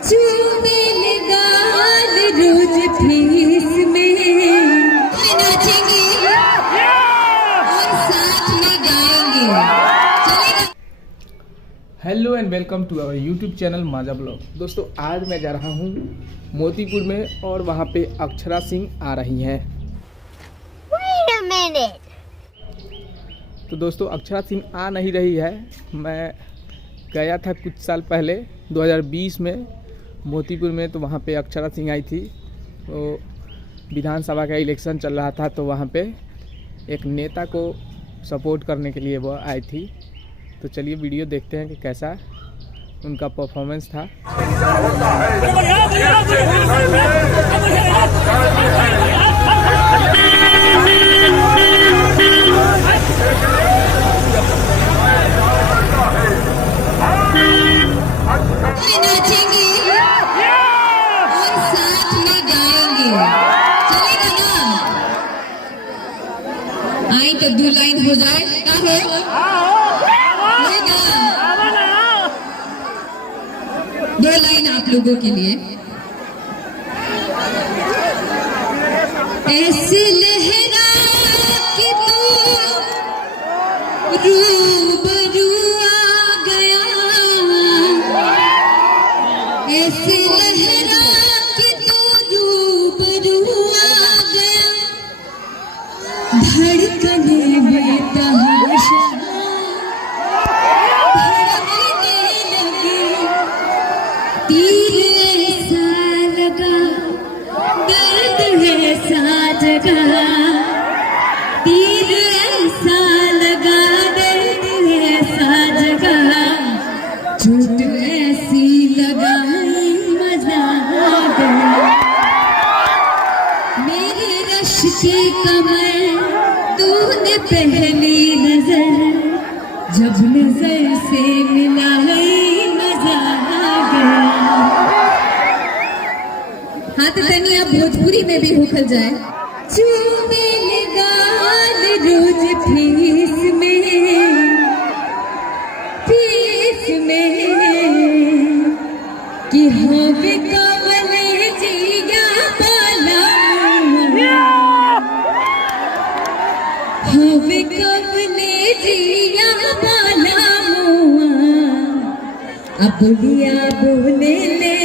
चूमे गाल रोज फीस में नाचेंगे और साथ में गाएंगे। चलेगा। Hello and welcome to our YouTube channel माजा ब्लॉग। दोस्तों आज मैं जा रहा हूँ मोतीपुर में और वहाँ पे अक्षरा सिंह आ रही हैं। Wait a minute. तो दोस्तों अक्षरा सिंह आ नहीं रही है। मैं गया था कुछ साल पहले 2020 में मोतीपुर में, तो वहाँ पे अक्षरा सिंह आई थी। तो विधानसभा का इलेक्शन चल रहा था, तो वहाँ पे एक नेता को सपोर्ट करने के लिए वो आई थी। तो चलिए वीडियो देखते हैं कि कैसा उनका परफॉर्मेंस था। नाचेंगे और साथ में गाएंगे। चलेगा ना? आई तो 2 लाइन हो जाए का होगा? 2 लाइन आप लोगों के लिए। ऐसे लहरा के तू रूबरू आ गया, ऐसे लहरा के तू रूबरू आ गया, धड़कने बेतहाशा धड़कने लगे, तीर ऐसा लगा, दर्द ऐसा जगा, तीर ऐसा लगा, दर्द ऐसा जगा, चोट ऐसी लगाई मजा आ गया, मेरे रश के कमर तूने पहली नजर, जब नजर से मिलाई मजा आ गया। हाँ तो तनी आप भोजपुरी में भी होखल जाए। चूमे गाल रोज फीस में कि होवे कवले जिया पाला, होवे कवले जिया पाला मुआ, अब लिया बोले ले